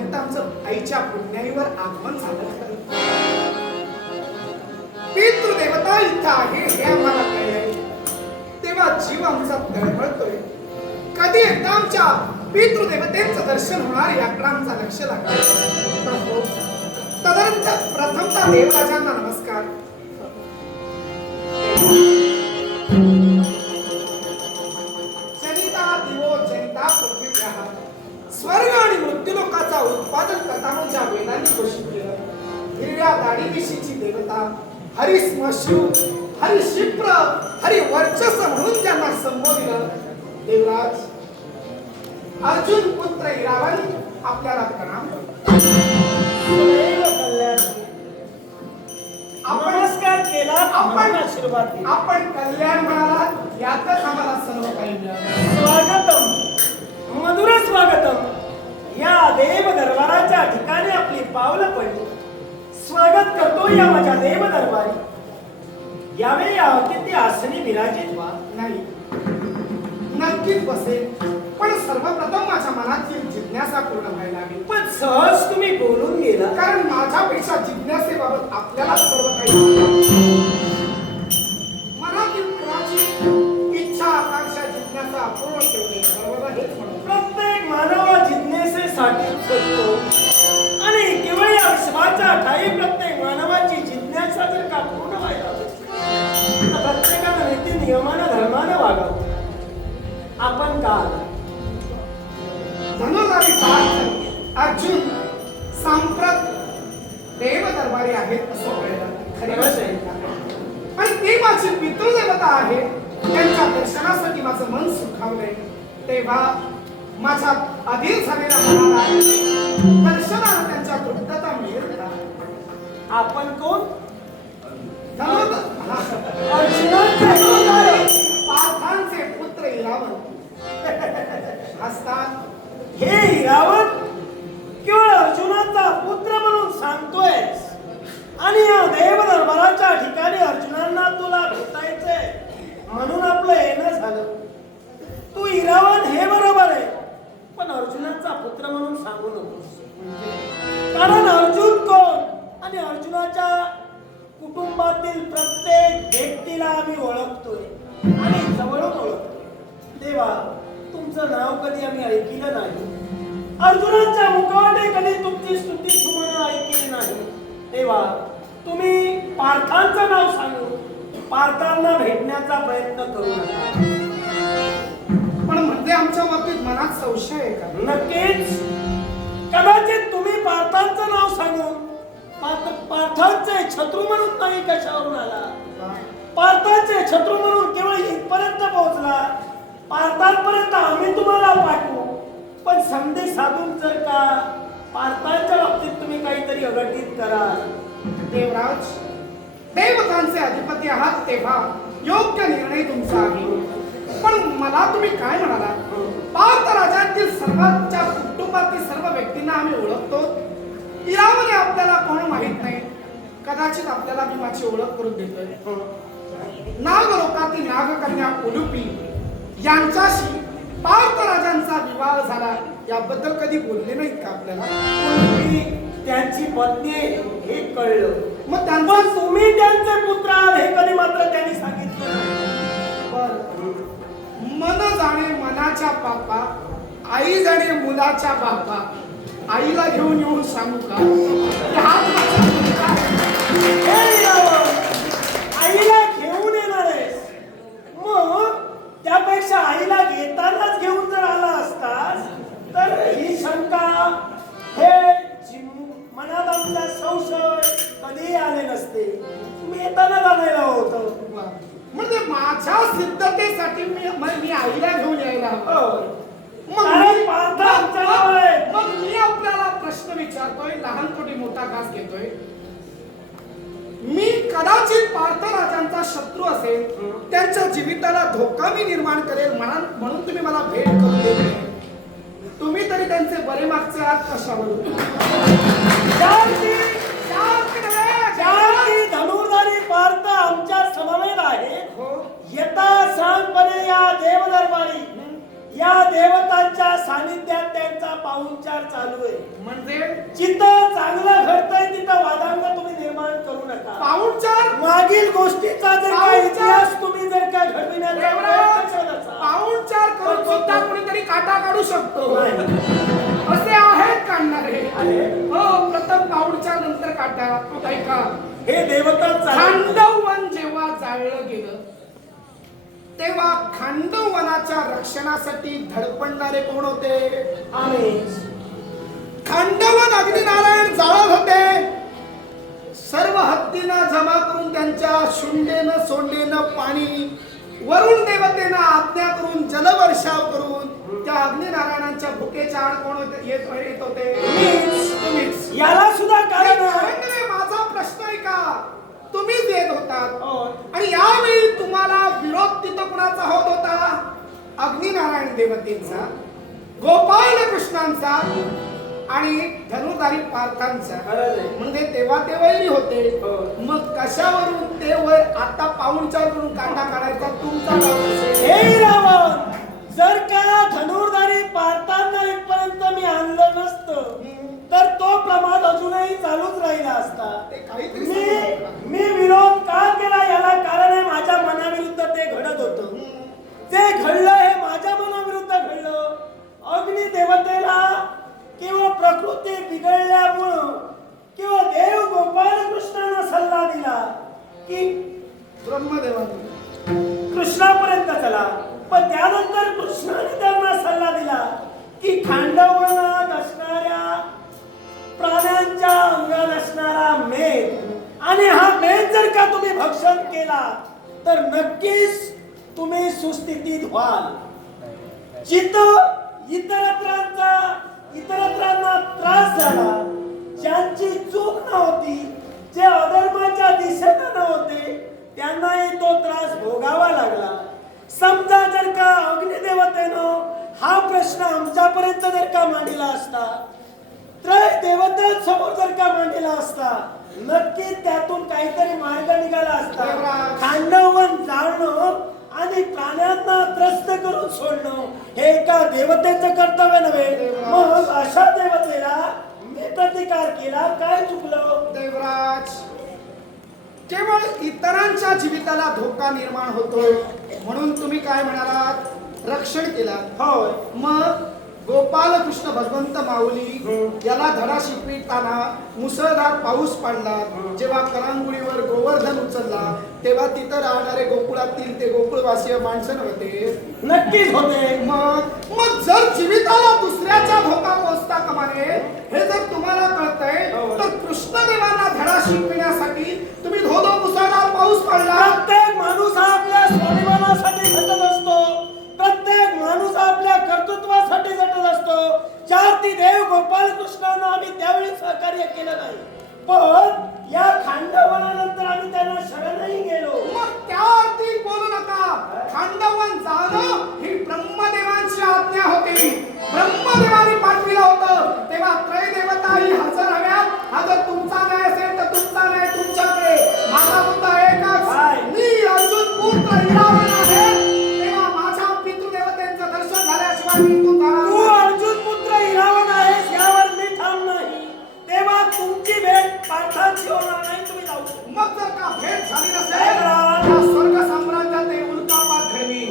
आजपर्यंत आमचं आईच्या पुण्याईवर आगमन झालं. पितृदेवता इथं आहे हे आम्हाला कळले, तेव्हा जीव आमचा तळमळतोय. कधी एकदा आमच्या पितृदेवतेचं दर्शन होणार याकडे आमचा लक्ष लागला. तदनंतर प्रथमतः देवराजांना नमस्कार. जनिता दिवो जनिता पृथ्वीभ्यः, स्वर्ग आणि मृत्यूलोकाचा उत्पादन करता ज्या वेदांनी घोषित केलं, हिरव्या दाढीविषयीची देवता, हरिश्मश्रू, हरिशिप्र, हरिवर्चस म्हणून ज्यांना संबोधिलं, देवराज अर्जुन पुत्र इरावण आपल्याला प्रणाम करतो. नमस्कार केला, आपण आशीर्वाद दिला. आपण कल्याण म्हणालात यातच आम्हाला सर्व काही मिळालं. स्वागतम, मधुर स्वागतम. या देव दरबाराच्या ठिकाणी आपली पावलं पडली. स्वागत करतो या माझ्या देव दरबारी. यावेळी किती आसनी विराजित व्हा. नाही, नक्कीच बसेल, पण सर्वप्रथम माझ्या मनाची जिज्ञासा पूर्ण व्हायला हवी. पण सहज तुम्ही बोलून गेला. कारण माझ्यापेक्षा जिज्ञासेबाबत आपल्याला सर्व काही मनातील कुणाची इच्छा, आकांक्षा, जिज्ञासा अपूर्ण ठेवणे बरोबर हेच म्हणून प्रत्येक मानव जिज्ञासेसाठी जगतो आणि केवळ या विश्वाच्या ठाई प्रत्येक मानवाची जिज्ञासा जर का पूर्ण व्हायला हवी, तर प्रत्येकानं नीती नियमानं धर्मानं वागावं. आपण का धनुर्धारी पार्थ अर्जुन सांप्रत देव दरबारी आहेत असं कळलं. खरी गोष्ट आहे का? आणि ते माझी पितृदेवता आहे, त्यांच्या दर्शनासाठी माझं मन सुखावलंय. तेव्हा माझ्या अधीन झालेल्या मनाला दर्शनानं त्यांच्या तृप्तता मिळेल का? आपण कोण? पार्थांचे पुत्र इरावण असतात. हे इरावण केवळ अर्जुनाचा पुत्र म्हणून सांगतोयस आणि या देव दरबाराच्या ठिकाणी अर्जुनांना तुला भेटायचंय म्हणून आपलं येणं झालं. तू इरावण हे बरोबर आहे, पण अर्जुनाचा पुत्र म्हणून सांगू नकोस. कारण अर्जुन कोण आणि अर्जुनाच्या कुटुंबातील प्रत्येक व्यक्तीला आम्ही ओळखतोय आणि जवळून ओळखतोय. देवा, तुमचं नाव कधी आम्ही ऐकलं नाही. अर्जुनाच्या मुखाने कधी तुमची स्तुती सुमन ऐकली नाही. देवा, तुम्ही पार्थांचं नाव सांगून पार्थांना भेटण्याचा प्रयत्न करू नका. पण म्हणजे आमच्या बाबतीत मनात संशय आहे का? नक्कीच. कदाचित तुम्ही पार्थांचं नाव सांगून पार्थांचे शत्रू म्हणून नाही कशावरून आला. पार्थांचे शत्रू म्हणून केवळ इथपर्यंत पोहोचला. पार्थांपर्यंत आम्ही तुम्हाला पाठवू, पण संधी साधून जर का पार्थांच्या बाबतीत तुम्ही काहीतरी अघटित कराल. देवराज, देवतांचे अधिपती आहात तेव्हा योग्य निर्णय तुमचा आहे. पण मला तुम्ही काय म्हणाला? पार्थ राजांतील सर्वांच्या कुटुंबातील सर्व व्यक्तींना आम्ही ओळखतो. इरावणे आपल्याला कोण माहित नाही. कदाचित आपल्याला मी माझी ओळख करून देतोय. नागलोकातील नागकन्या उलुपी यांच्याशी पार्थ राजांचा विवाह झाला याबद्दल कधी बोलले नाहीत का आपल्याला? त्यांची पत्नी हे कळलं, मग त्यांचा तुम्ही त्यांचे पुत्र आहात हे कधी मात्र त्यांनी सांगितलं नाही. मन जाणे मनाच्या बापा, आई जाणे मुलाच्या बापा. आईला घेऊन येऊन सांगू का? आईला घेऊन येणार आहेस, मग त्यापेक्षा आईला घेतानाच घेऊन जर आला असतास तर ही शंका, हे मनात आमच्या संशय कधी आले नसते. तुम्ही येताना आलेला होतं. म्हणजे माझ्या सिद्धतेसाठी मी आईला घेऊन यायला हवं. मग मी आपल्याला प्रश्न विचारतोय, लहान कोटी मोठा घास घेतोय. मी कदाचित पार्थ राजांचा शत्रू असेल, त्यांच्या जीविताला धोका मी निर्माण करेल म्हणून तुम्ही मला भेट करून देत. तुम्ही तरी त्यांचे बरे मागचे आहात कशावरून? धनुर्धारी पार्थ आमच्या समवेत आहे. यथा सांगपणे या देवदरबारी या देवतांच्या सानिध्यात त्यांचा पाहुणचार चालू आहे. म्हणजे जिथं चांगलं घडतंय तिथं वादांग तुम्ही निर्माण करू नका. पाहुणचार मागील गोष्टीचा जर का इतिहास तुम्ही जर का घडविण्याचा प्रयत्न करत असाल, पाहुणचार करून सुद्धा कोणीतरी काटा काढू शकतो. असे आहेत काढणारे. हो, प्रथम पाहुणचार नंतर काटा. ऐका, हे देवता खांडवन जेव्हा जाळलं गेलं तेव्हा खांडवनाच्या रक्षणासाठी धडपडणारे कोण होते? आम्हीच. खांडवन अग्निनारायण जाळत होते. सर्व हत्तींना जमा करून त्यांच्या शुंडेनं सोंडेनं पाणी, वरुण देवतेनं आज्ञा करून जलवर्षाव करून त्या अग्निनारायणांच्या भुकेच्या आड कोण येत होते? तुम्हीच. याला सुद्धा कारण म्हणजे माझा प्रश्न आहे का? तुम्हीच येत होतात. हो. आणि यावेळी तुम्हाला विरोध तिथं कुणाचा होत होता? अग्निनारायण देवतेचा, गोपाल कृष्णांचा आणि धनुधारी पार्थांचा. म्हणजे तेव्हा ते वैरी होते. मग कशावरून ते वैर आता पाऊलचार करून काटा काढायचा तुमचा डाव असेल? हे रावण, जर का धनुर्धारी पार्थांना इथपर्यंत मी आणलं नसतं तर तो प्रमाद अजूनही चालूच राहिला असता. ते काहीतरी मी विरोध का केला याला कारण आहे माझ्या मनाविरुद्ध ते घडत होतं. जे घडलं हे माझ्या मनाविरुद्ध घडलं. अग्नी देवतेला किंवा प्रकृती बिघडल्यामुळं किंवा देव गोपाल कृष्णानं सल्ला दिला की ब्रह्मदेवाने कृष्णापर्यंत चला. पण त्यानंतर कृष्णाने त्यांना सल्ला दिला की खांडवनात असणाऱ्या प्राण्यांच्या अंगात असणारा मेध आणि हा मेध जर का तुम्ही भक्षण केला तर नक्कीच तुम्ही सुस्थितीत व्हाल. जिथं इतरांना त्रास झाला, ज्यांची चूक नव्हती, जे अधर्माच्या दिशेनं नव्हते, त्यांनाही तो त्रास भोगावा लागला. समजा जर का अग्निदेवतेनं हा प्रश्न आमच्यापर्यंत जर का मांडला असता, त्रय देवतांसमोर जर का मांडला असता, नक्की त्यातून काहीतरी मार्ग निघाला असता. खांडवन जाळणं आणि प्राण्यांना त्रस्त करून सोडणं हे एका देवतेचं कर्तव्य नव्हे. मग अशा देवतेला मी प्रतिकार केला, काय चुकलं? देवराज, केवळ इतरांच्या जीविताला धोका निर्माण होतो म्हणून तुम्ही काय म्हणालात? रक्षण केलात. होय. मग गोपाल कृष्ण भगवंत माऊली याला धडा शिकविताना मुसळधार पाऊस पडला. जेव्हा करांगुळीवर गोवर्धन उचलला तेव्हा तिथं राहणारे गोकुळातील ते गोकुळवासीय माणसं होते. नक्कीच होते. मग जर जीविताला दुसऱ्याचा धोका पोहोचता कामा नये हे जर तुम्हाला कळतंय तर कृष्णदेवांना धडा शिकविण्यासाठी तुम्ही धोधो मुसळधार पाऊस पडला. प्रत्येक माणूस हा आपल्या स्वाभिमानासाठी झटत असतो. प्रत्येक माणूस आपल्या कर्तृत्वासाठी झटत असतो. चारती देव गोपाल कृष्णांना आम्ही त्यावेळी सहकार्य केलं नाही, पण या खांडवनानंतर आम्ही त्यांना शरणही गेलो. मग त्यावरती बोलू नका. खांडवन जाणं ही ब्रह्मदेवांची आज्ञा होती. ब्रह्मदेवाने पाठविलं होतं. तेव्हा त्रयदेवताही हजर हव्यात. हा जर तुमचा न्याय असेल तर तुमचा न्याय तुमच्याकडे. माझा मुद्दा एकच, मी अर्जुन पुत्र इरावण आहे. तेव्हा माझ्या पितृदेवतेचं दर्शन झाल्याशिवाय मी तू जाणार. अर्जुन पुत्र इरावण आहेस यावर मी ठाम नाही. तेव्हा तुमची भेट पार्थांशी होणार नाही. तुम्ही जाऊ शकता. मग जर का भेट झाली नसेल तर स्वर्ग साम्राज्यात एक उल्कापात घडवी.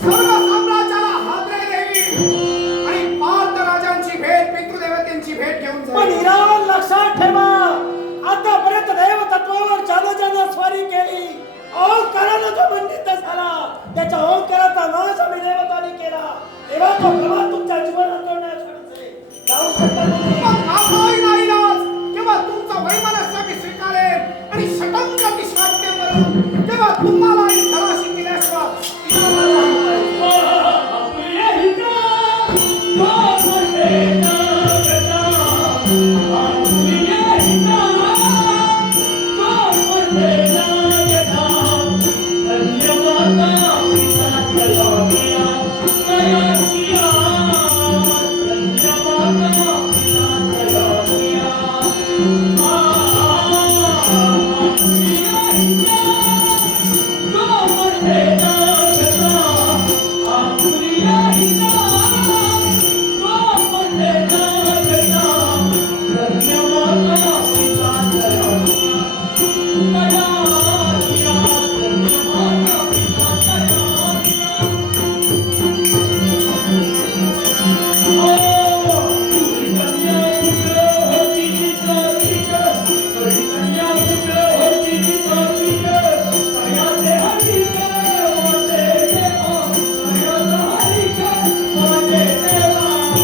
स्वर्ग साम्राज्याला हादरे देवी आणि पार्थ राजांची भेट, पितृदेवतेंची भेट घेऊन पण जाईल. इरावण लक्षात ठेवा, आतापर्यंत दैव तत्वावर ज्यानं स्वारी केली, ओंकारानं जो मंडित झाला त्याच्या ओंकाराचा नाश आम्ही देवतांनी केला. तेव्हा तो प्रभाव तुमच्या जीवनात जाऊ शकता तुम्ही. मग माझाही नाईलाज केव्हा तुमचा वैमनस्य मी स्वीकारेन आणि षटंग विश्वाद्य करून